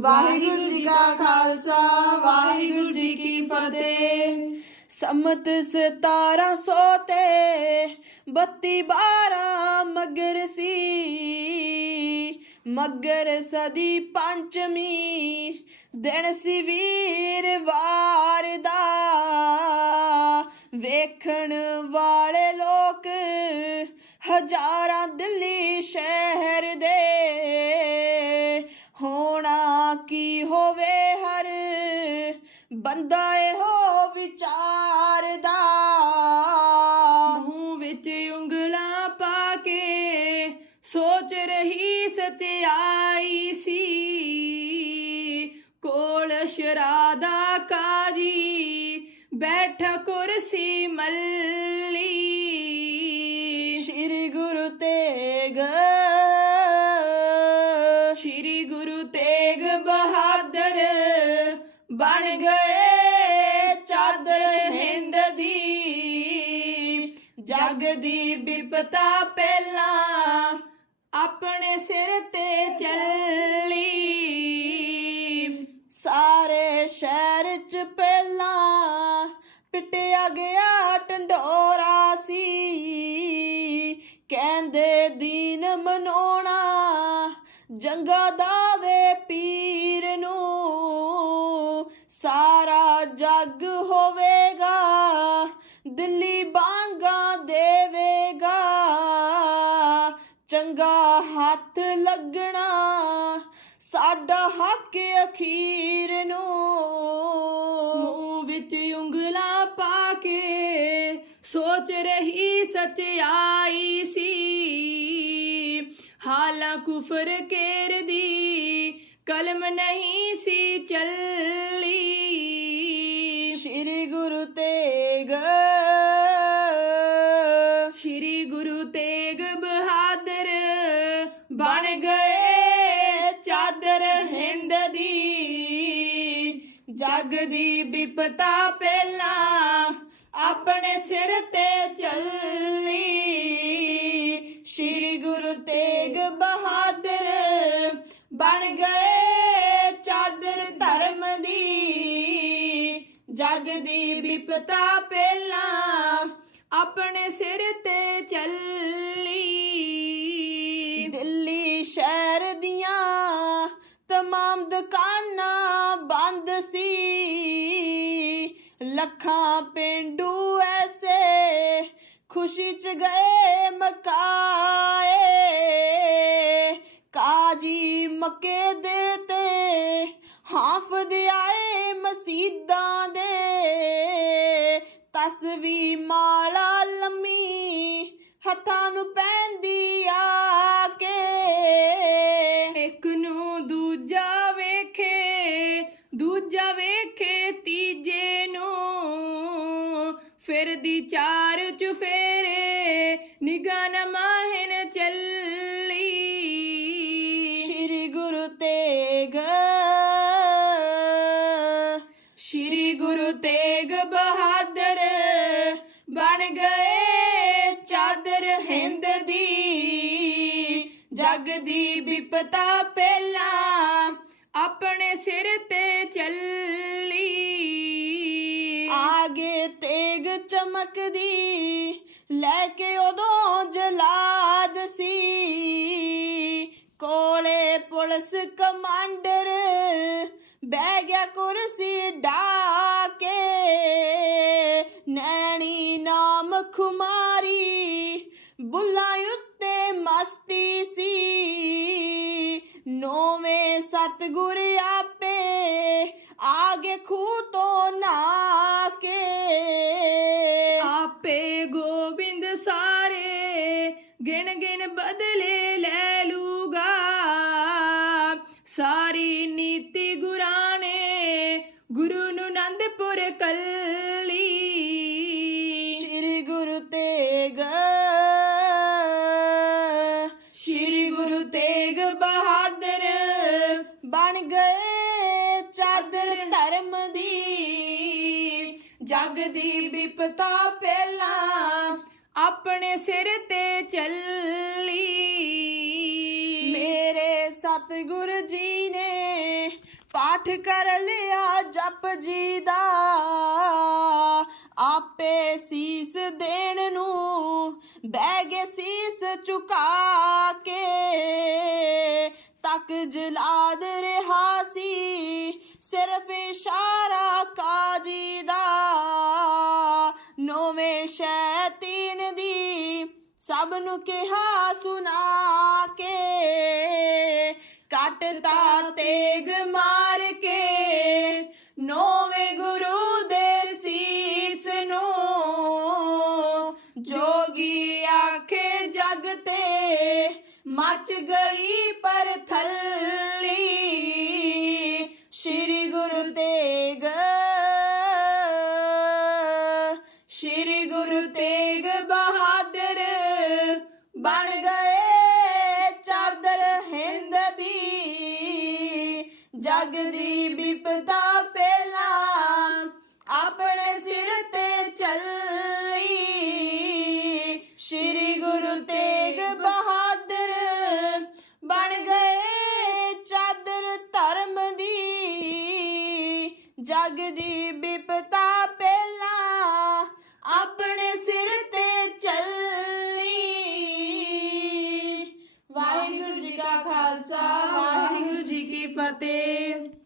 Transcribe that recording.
ਵਾਹਿਗੁਰੂ ਜੀ ਕਾ ਖਾਲਸਾ ਵਾਹਿਗੁਰੂ ਜੀ ਕੀ ਫਤਿਹ। ਸਮਤ 1700 ਤੇ 32 12 ਮਗਰ ਸੀ। ਮਗਰ ਸਦੀ ਪੰਚਮੀ ਦਿਨ ਸੀ ਵੀਰਵਾਰ ਦਾ। ਵੇਖਣ ਵਾਲੇ ਲੋਕ ਹਜ਼ਾਰਾਂ ਬੰਦਾ ਇਹੋ ਵਿਚਾਰਦਾ ਮੂੰਹ ਵਿੱਚ ਉਂਗਲਾਂ ਪਾ ਕੇ ਸੋਚ ਰਹੀ ਸਚਾਈ ਸੀ। ਕੋਲ ਸ਼ਰਾਦਾ ਕਾਜੀ ਬੈਠਾ ਕੁਰਸੀ ਮੱਲੀ। ਸ਼੍ਰੀ ਗੁਰੂ ਤੇਗ। ਸ਼੍ਰੀ ਗੁਰੂ ਤੇਗ ਬਹਾਦਰ ਬਣ ਗਏ ਜਗ ਦੀ ਬਿਪਤਾ ਪਹਿਲਾਂ ਆਪਣੇ ਸਿਰ ਤੇ ਚੱਲੀ। ਸਾਰੇ ਸ਼ਹਿਰ ਚ ਪਹਿਲਾਂ ਪਿੱਟਿਆ ਗਿਆ ਟੰਡੋਰਾ ਸੀ। ਕਹਿੰਦੇ ਦੀਨ ਮਨਾਉਣਾ ਜੰਗਾ ਦਾਵੇ ਪੀਰ ਨੂੰ। ਸਾਰਾ ਜੱਗ ਹੋਵੇਗਾ ਦਿੱਲੀ ਚੰਗਾ ਹੱਥ ਲੱਗਣਾ, ਸਾਡਾ ਹੱਕ ਅਖੀਰ ਨੂੰ। ਮੂੰਹ ਵਿੱਚ ਉਂਗਲਾਂ ਪਾ ਕੇ ਸੋਚ ਰਹੀ ਸਚਾਈ ਸੀ। ਹਾਲਾ ਕੁਫਰ ਕੇਰ ਦੀ ਕਲਮ ਨਹੀਂ ਸੀ ਚੱਲੀ। ਹਿੰਦ ਦੀ ਜਗ ਦੀ ਬਿਪਤਾ ਪਹਿਲਾਂ ਆਪਣੇ ਸਿਰ ਤੇ ਚੱਲੀ। ਸ਼੍ਰੀ ਗੁਰੂ ਤੇਗ ਬਹਾਦਰ ਬਣ ਗਏ ਚਾਦਰ ਧਰਮ ਦੀ। ਜਗ ਦੀ ਬਿਪਤਾ ਪਹਿਲਾਂ ਆਪਣੇ ਸਿਰ ਤੇ ਚੱਲ। ਦੁਕਾਨਾਂ ਬੰਦ ਸੀ। ਲੱਖਾਂ ਪਿੰਡੂ ਐਸੇ ਖੁਸ਼ੀ ਚ ਗਏ ਮਕਾਏ। ਕਾਜੀ ਮੱਕੇ ਦੇ ਤੇ ਹਾਫਦ ਆਏ ਮਸੀਦਾਂ ਦੇ। ਤਸਵੀ ਮਾਲਾ ਲੰਮੀ ਹੱਥਾਂ ਨੂੰ ਪੈਂਦੀ ਦੂਜਾ ਵੇਖੇ ਤੀਜੇ ਨੂੰ। ਫਿਰਦੀ ਚਾਰ ਚੁਫੇਰੇ ਨਿਗਾਹ ਨਾ ਮਾਹਿਨ ਚੱਲੀ। ਸ਼੍ਰੀ ਗੁਰੂ ਤੇਗ ਸ਼੍ਰੀ ਗੁਰੂ ਤੇਗ ਬਹਾਦਰ ਬਣ ਗਏ ਚਾਦਰ ਹਿੰਦ ਦੀ। ਜਗ ਦੀ ਬਿਪਤਾ ਪਹਿਲਾਂ ਆਪਣੇ ਸਿਰ ਤੇ ਚਮਕਦੀ, ਲੈ ਕੇ ਉਦੋਂ ਜਲਾਦ ਸੀ। ਕੋਲੇ ਪੁਲਿਸ ਕਮਾਂਡਰ ਬਹਿ ਗਿਆ ਕੁਰਸੀ ਢਾ ਕੇ ਨੈਣੀ ਨਾਮ ਖੁਮਾਰੀ, ਬੁੱਲਾਂ ਉੱਤੇ ਮਸਤੀ ਸੀ। ਨੋਵੇਂ ਸਤਗੁਰ ਆਪੇ ਆਗੇ ਖੂਹ ਸਾਰੀ ਨੀਤੀ ਗੁਰਾਂ ਨੇ ਗੁਰੂ ਨੂੰ ਆਨੰਦਪੁਰ ਕੱਲੀ। ਸ਼੍ਰੀ ਗੁਰੂ ਤੇਗ ਸ਼੍ਰੀ ਗੁਰੂ ਤੇਗ ਬਹਾਦਰ ਬਣ ਗਏ ਚਾਦਰ ਧਰਮ ਦੀ। ਜਗ ਦੀ ਬਿਪਤਾ ਪਹਿਲਾਂ ਆਪਣੇ ਸਿਰ ਤੇ ਚੱਲੀ। ਸਤਿਗੁਰ ਜੀ ਨੇ ਪਾਠ ਕਰ ਲਿਆ ਜਪ ਜੀ ਦਾ। ਆਪੇ ਸੀਸ ਦੇਣ ਨੂੰ ਬਹਿ ਗਏ ਸੀਸ ਚੁਕਾ ਕੇ। ਤੱਕ ਜਲਾਦ ਰਿਹਾ ਸੀ ਸਿਰਫ ਇਸ਼ਾਰਾ ਕਾਜੀ ਦਾ। ਨੋਵੇਂ ਸ਼ੈਤੀਨ ਦੀ ਸਭ ਨੂੰ ਕਿਹਾ ਸੁਣਾ ਕੇ। ਕੱਟਤਾ ਤੇਗ ਮਾਰ ਕੇ, ਨੋਵੇਂ ਗੁਰੂ ਦੇ ਸੀਸ ਨੂੰ ਜੋਗੀ ਆਖੇ ਜਗ ਤੇ ਮੱਚ ਗਈ ਪਰ ਥਲ ਜਗ ਦੀ ਵਿਪਤਾ ਪਹਿਲਾਂ ਆਪਣੇ ਸਿਰ ਤੇ ਚੱਲੀ। ਸ਼੍ਰੀ ਗੁਰੂ ਤੇਗ ਬਹਾਦਰ ਬਣ ਗਏ ਚਾਦਰ ਧਰਮ ਦੀ। ਜਗ ਦੀ ਫਤਿਹ